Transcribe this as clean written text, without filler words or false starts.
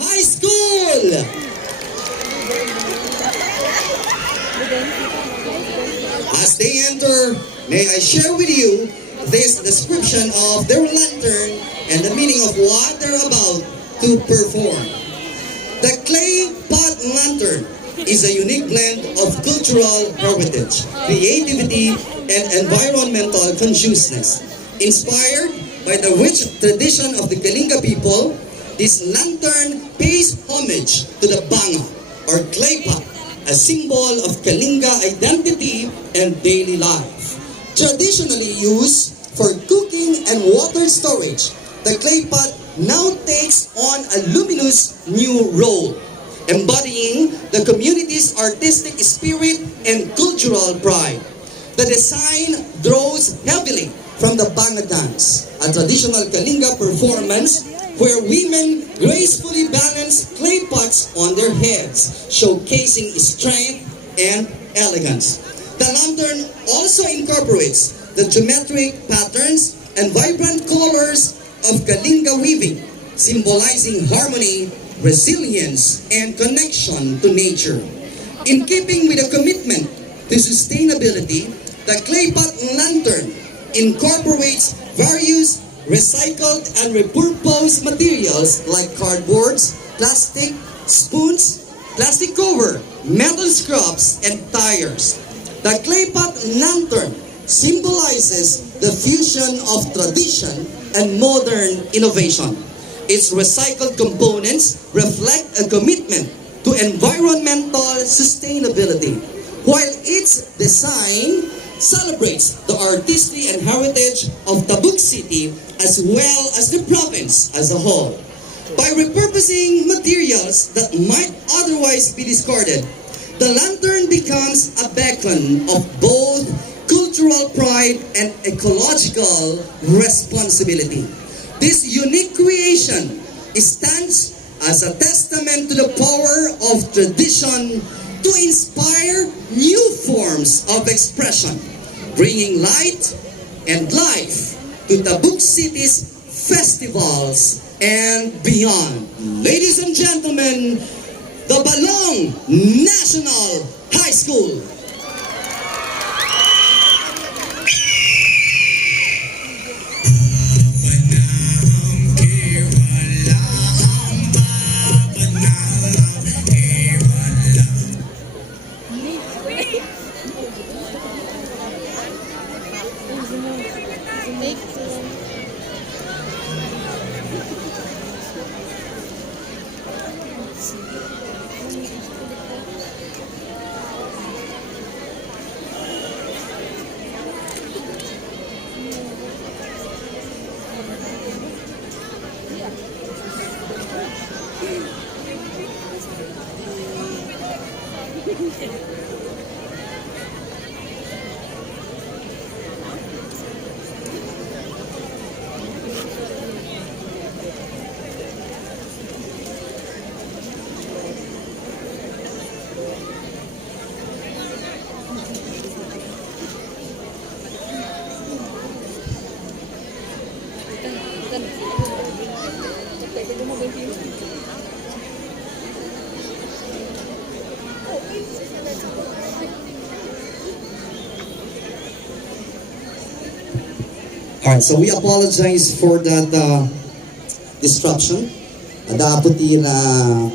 High School! As they enter, may I share with you this description of their lantern and the meaning of what they're about to perform. The clay pot lantern is a unique blend of cultural heritage, creativity, and environmental consciousness. Inspired by the rich tradition of the Kalinga people, this lantern pays homage to the banga, or clay pot, a symbol of Kalinga identity and daily life. Traditionally used for cooking and water storage, the clay pot now takes on a luminous new role, embodying the community's artistic spirit and cultural pride. The design draws heavily from the banga dance, a traditional Kalinga performance where women gracefully balance clay pots on their heads, showcasing strength and elegance. The lantern also incorporates the geometric patterns and vibrant colors of Kalinga weaving, symbolizing harmony, resilience, and connection to nature. In keeping with a commitment to sustainability, the clay pot lantern incorporates various recycled and repurposed materials like cardboards, plastic, spoons, plastic cover, metal scraps, and tires. The clay pot lantern symbolizes the fusion of tradition and modern innovation. Its recycled components reflect a commitment to environmental sustainability, while its design celebrates the artistry and heritage of Tabuk City as well as the province as a whole. By repurposing materials that might otherwise be discarded, the lantern becomes a beacon of both cultural pride and ecological responsibility. This unique creation stands as a testament to the power of tradition to inspire new forms of expression, bringing light and life to Tabuk City's festivals and beyond. Ladies and gentlemen, the Balong National High School. Alright, so we apologize for that disruption. Dapat na